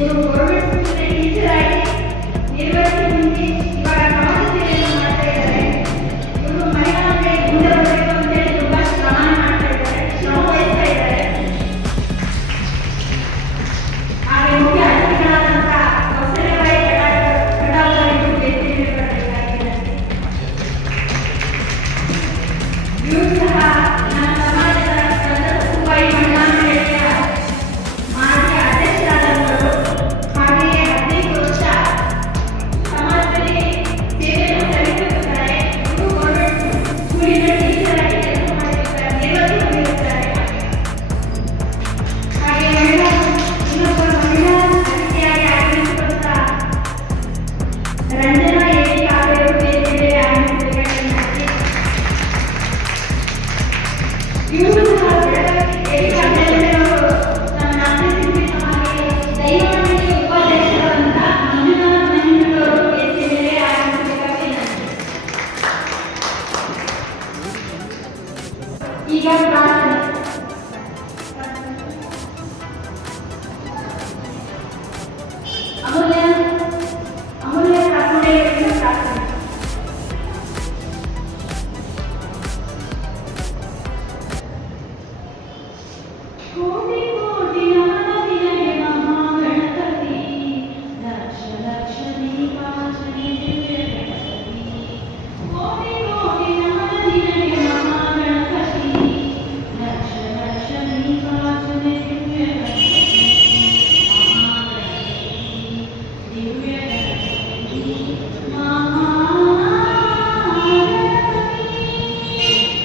ಇವರು government school teacher ಆಗಿ ನಿರ್ವಹಿಸಿ ಇವಾಗ ಸಮಾಜ ಸೇವೆಯನ್ನು ಮಾಡ್ತಾ ಇದ್ದಾರೆ. ಇವರು ಮಹಿಳಾ ಮುಂದೆ ಬರಬೇಕು ಅಂತೇಳಿ ತುಂಬಾ ಶ್ರಮ ಮಾಡ್ತಾ ಇದ್ದಾರೆ, ಶ್ರಮ ವಹಿಸ್ತಾ ಇದ್ದಾರೆ. ಹಾಗೆ ಮುಖ್ಯ ಅತಿಥಿಗಳಾದಂತಹ ಕೌಸಲ್ಯಬಾಯಿ ಕಟಾವ್ಕರ್ ಇವರು ವೇದಿಕೆಗೆ ಬರಬೇಕಾಗಿದೆ. ಇವರು ಸಹ ನಮ್ಮ ಸಮಾಜದ ಕನ್ನಡ ಮಹಿಳಾ ಮಂಡಳಿಯ ಮಾಜಿ ಅಧ್ಯಕ್ಷರಾದವರು. ಹಾಗೆಯೇ 15 ವರ್ಷ ಸಮಾಜದಲ್ಲಿ ಸೇವೆಯನ್ನು ಸಲ್ಲಿಸುತ್ತಾರೆ. ಇವರು ಗೌರ್ಮೆಂಟ್ ಸ್ಕೂಲಿನ ಟೀಚರ್ ಆಗಿ ಕೆಲಸ ಮಾಡುತ್ತಾರೆ, ನಿರ್ವಹಿಸುತ್ತಿರುತ್ತಾರೆ. ಹಾಗೆ ಇನ್ನೊಬ್ಬ ಮಹಿಳಾ ಅತಿಥಿಯಾಗಿ ಆಗಮಿಸಿರುವಂತಹ ರಂಜನಾ ಎ ಕಾವೇರು ವೇದಿಕೆಗೆ ಆಗಮಿಸಬೇಕಾಗಿ ಇವರು ಸಹ ತಮ್ಮ ನಾಟ್ಯಶಿಲ್ಪಿ ಸಮಾಜಕ್ಕೆ ದೈವಮಂಡಳಿ ಉಪಾಧ್ಯಕ್ಷರಾದಂತಹ ಮಂಜುನಾಥ್ ಮಹೇಂದ್ರವರು ವೇದಿಕೆಗೆ ಆಗಮಿಸಬೇಕಾಗಿ ಈಗ ಪ್ರಾರ್ಥನೆ. ಅಮೂಲ್ಯ ಕಾಕುಡೆಯವರಿಂದ ಪ್ರಾರ್ಥನೆ. ಕೋಟಿ ಕೋಟಿ ನಮನ ನಿನಗೆ ಮಹಾಗಣಪತಿ, ಲಕ್ಷ ಲಕ್ಷ ನೀವಾಚನೆ ದಿವ್ಯ ಗಣಪತಿ. ಕೋಟಿ ಕೋಟಿ ನಮನ ನಿನಗೆ ಮಹಾಗಣಪತಿ, ಲಕ್ಷ ಲಕ್ಷ ನೀವಾಚನೆ ದಿವ್ಯ ಗಣಪತಿ. ಮಹಾಗಣಪತಿ ದಿವ್ಯ ಗಣಪತಿ ಮಹಾಗಣಪತಿ.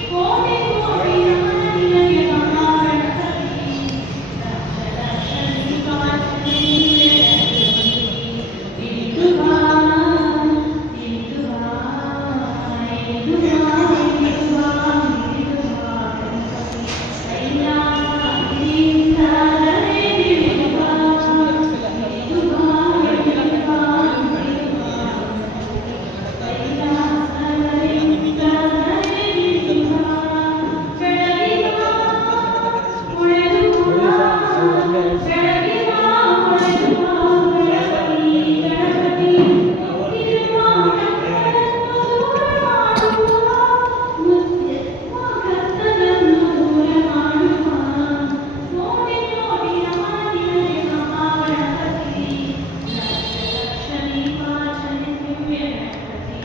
ಕೋಟಿ ಕೋಟಿ ನಮನ ನಿನಗೆ ಮಹಾಗಣಪತಿ, ಲಕ್ಷ ಲಕ್ಷ ನೀವಾಚನೆ ದಿವ್ಯ ಗಣಪತಿ. ಇಳಿದು ಬಾ ಇಳಿದು ಬಾ ಇಳಿದು ಬಾ ಇಳಿದು ಬಾ ಇಳಿದು ಬಾ ಗಣಪತಿ. ಕೈಲಾಸದಿಂದ ಇಳಿದು ಬಾ ಇಳಿದು ಬಾ ಇಳಿದು ಬಾ ಇಳಿದು ಬಾ ಗಣಪತಿ. ಕೈಲಾಸದಿಂದ ಇಳಿದು ಬಾ ಬೆಳಗಿ ಬಾ ಉಳೆದು ಬಾ ಬೆಳಗಿ ಬಾ ಉಳೆದು ಬಾ ಗಣಪತಿ. ಗಣಪತಿ ಇರುವ ಕತ್ತಲನ್ನು ದೂರ ಮಾಡುವ, ಮುತ್ತಿರುವ ಕತ್ತಲನ್ನು ದೂರ ಮಾಡುವ. ಕೋಟಿ ಕೋಟಿ ನಮನ ನಿನಗೆ ಮಹಾಗಣಪತಿ, ಲಕ್ಷ ಲಕ್ಷ ನೀವಾಚನೆ ದಿವ್ಯ ಗಣಪತಿ.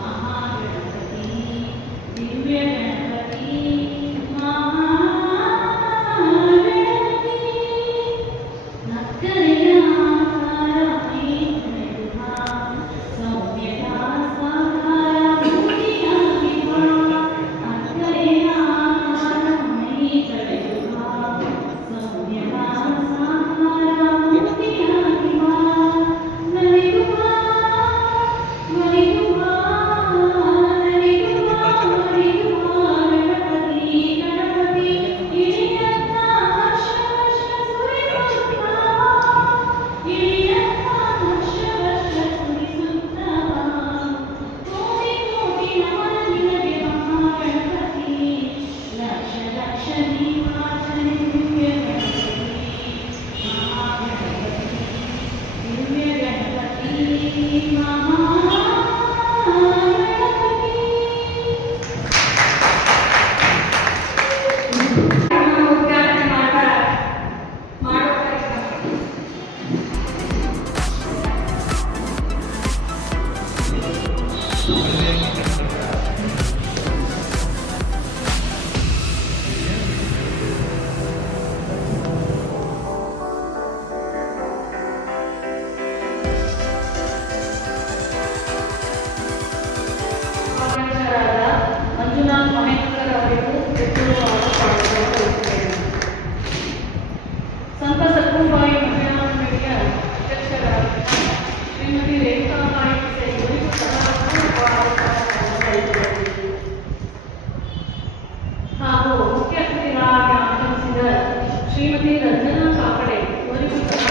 ಮಹಾಗಣಪತಿ ದಿವ್ಯ ಗಣಪತಿ ಮಹಾಗಣಪತಿ. ನಕ್ಕರೆಯ ಆಕಾರಮೈ ನಡೆದು ಬಾ, ಸೌಮ್ಯದ ಸಾಕಾರ ಮೂರ್ತಿಯಾಗಿ ಬಾ. ನಕ್ಕರೆಯ ಆಕಾರಮೈ ನಡೆದು ಬಾ, ಸೌಮ್ಯದ ಸಾಕಾರ ಮೂರ್ತಿಯಾಗಿ ಬಾ. ನಲಿದು ಬಾ ನಲಿದು ಬಾ ನಲಿದು ಬಾ ನಲಿದು ಬಾ ಗಣಪತಿ. ಗಣಪತಿ ಇಳಿಯತ್ತ ವರ್ಷ ವರ್ಷ ಸುರಿಸುತ್ತ ಬಾ, ಇಳಿಯತ್ತ ವರ್ಷ ವರ್ಷ ಸುರಿಸುತ್ತ ಬಾ. ಕೋಟಿ ಕೋಟಿ ನಮನ ನಿನಗೆ ಮಹಾಗಣಪತಿ, ಲಕ್ಷ ಲಕ್ಷ ನೀವಾಚನೆ ದಿವ್ಯ ಗಣಪತಿ. ಮಹಾಗಣಪತಿ ದಿವ್ಯ ಗಣಪತಿ ಮಹಾಗಣಪತಿ. ಉದ್ಘಾಟನೆ ಮಾಡುವ ಕಾರ್ಯಕ್ರಮ. ಅಧ್ಯಕ್ಷರಾದ ಮಂಜುನಾಥ್ ಮಹೇಂದ್ರ ಅವರಿಗೂ ಹೆಸರು ಸಂತ ಸತ್ಕುಂಬಾಯಿ ಮಹಿಳಾ ಮಂಡಳಿಯ ಅಧ್ಯಕ್ಷರಾದ ಶ್ರೀಮತಿ ರೇಖಾಬಾಯಿ ಇವರಿಗೂ ಸಹ ಹಾಗೂ ಮುಖ್ಯ ಅತಿಥಿಗಳಾಗಿ ಆಗಮಿಸಿದ ಶ್ರೀಮತಿ ರಂಜನಾ ಕಾಕಡೆ ಇವರಿಗೂ ಸಹ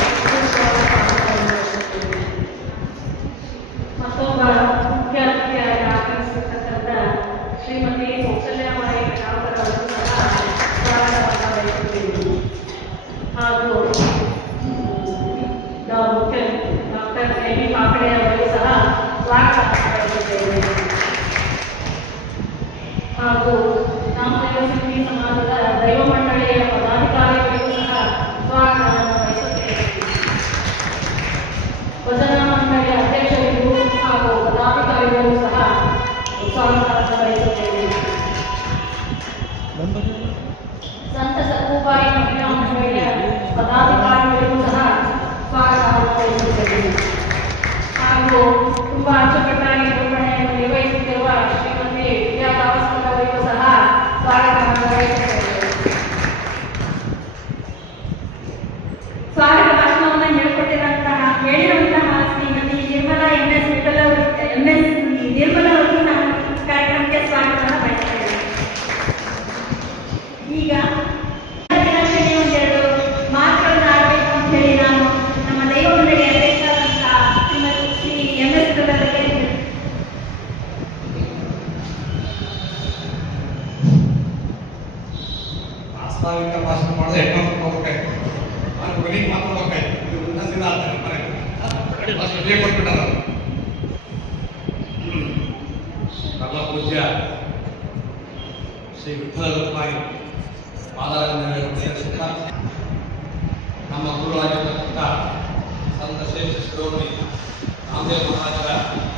ಮತ್ತೊಬ್ಬ ಮುಖ್ಯ ಅತಿಥಿಯಾಗಿ ಆಗಮಿಸಿರ್ತಕ್ಕಂಥ ಶ್ರೀಮತಿ ಕೌಸಲ್ಯಬಾಯಿ ಕಟಾವ್ಕರ್ ಅವರಿಗೂ ಸಹ ಸ್ವಾಗತವನ್ನು ಬಯಸುತ್ತೇವೆ. ಹಾಗೂ ಕಡೆಯವರಿಗೂ ಸಹ ಸ್ವಾಗತ ಬಯಸುತ್ತೇವೆ. ಹಾಗೂ ನಾಮದೇವ ಸಿಂಧಿ ಸಮಾಜದ ದೈವ ಮಂಡಳಿಯ ಪದಾಧಿಕಾರಿಗಳಿಗೂ ಸಹ ಸ್ವಾಗತವನ್ನು ಬಯಸುತ್ತೇವೆ. ಭಜನಾ ಮಂಡಳಿಯ ಅಧ್ಯಕ್ಷರಿಗೂ ಹಾಗೂ ಪದಾಧಿಕಾರಿಗಳಿಗೂ ಸಹ ಸ್ವಾಗತವನ್ನು ಬಯಸುತ್ತೇವೆ. ಸಂತ ಸಕ್ಕುಬಾಯಿ ಮಹಿಳಾ ಮಂಡಳಿಯ ಪದಾಧಿಕಾರಿಗಳಿಗೂ ಸಹ ಸ್ವಾಗತವನ್ನು ಬಯಸುತ್ತೇವೆ. ಹಾಗೂ ತುಂಬಾ ಅಚ್ಚುಕಟ್ಟಾಗಿ ನಿರ್ವಹಣೆಯನ್ನು ನಿರ್ವಹಿಸುತ್ತಿರುವ ಶ್ರೀಮತಿ ವಿದ್ಯಾ ತಾವಸ್ಕರ್ ಅವರಿಗೂ ಸಹ ಸ್ವಾಗತವನ್ನು ಬಯಸುತ್ತೇವೆ. ಸ್ವಾಗತ ಭಾಷಣವನ್ನು ಹೇಳಿರುವಂತಹ ಶ್ರೀಮತಿ ನಿರ್ಮಲಾ MS ನಿರ್ಮಲಾ ಅವರು ನಾವು ಕಾರ್ಯಕ್ರಮಕ್ಕೆ ಸ್ವಾಗತವನ್ನು ಬಯಸುತ್ತೇವೆ. ಈಗ ಒಂದೆರಡು ಮಾತುಗಳನ್ನು ಆಡಬೇಕು ಅಂತ ಹೇಳಿ ನಾನು ನಮ್ಮ ದೈವ ಮಂಡಳಿಯ ಅಧ್ಯಕ್ಷರಾದಂತಹ ಶ್ರೀಮತಿ ಶ್ರೀ MS ಅವರಿಗೆ ಪ್ರಾಸ್ತಾವಿಕ ಭಾಷಣ ಮಾಡಿದ್ರೆ ಹೆಣ್ಮಕ್ಳು ಹೋಗ್ಬೇಕಾಯ್ತು, ನಾನು ಕೊನೆಗೆ ಮಾತಾಡ್ಬೇಕಾಯ್ತು. ಇದು ಉನ್ನತಿನ ಭಾಷಣ ಕೊಟ್ಬಿಟ್ಟಾರ. ನಮ್ಮ ಪೂಜ್ಯ ಶ್ರೀ ವಿಠ್ಠಲರೂಪಾಯಿ ಮಾದಾರ ನಮ್ಮ ಗುರುವಾಗಿರ್ತಕ್ಕಂಥ ಸಂತ ಶ್ರೇಷ್ಠ ಶಿರೋಮಣಿ ನಾಮದೇವ ಮಹಾರಾಜರ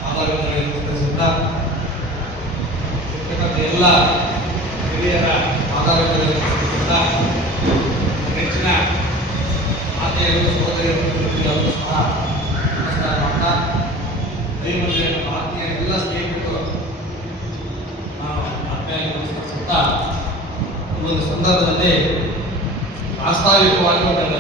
ಪಾದಾರಗಳನ್ನು ನಿರ್ವಹಿಸುತ್ತಾ ಎಲ್ಲ ಹಿರಿಯರ ಪಾದಾರಗಳನ್ನು ಹೆಚ್ಚಿನ ಮಾತೆಯರು ಸಹೋದರಿಯರು ಸಹ ನಮಸ್ಕಾರ ಮಾಡ್ತಾ ದೈವಮಂದಿರ ಆತ್ಮೀಯ ಎಲ್ಲ ಸ್ನೇಹಿತರು ನಾನು ಆತ್ಮೀಯ ನಮಸ್ಕರಿಸುತ್ತಾ ಈ ಒಂದು ಸಂದರ್ಭದಲ್ಲಿ ಪ್ರಾಸ್ತಾವಿಕವಾಗಿ ಒಂದು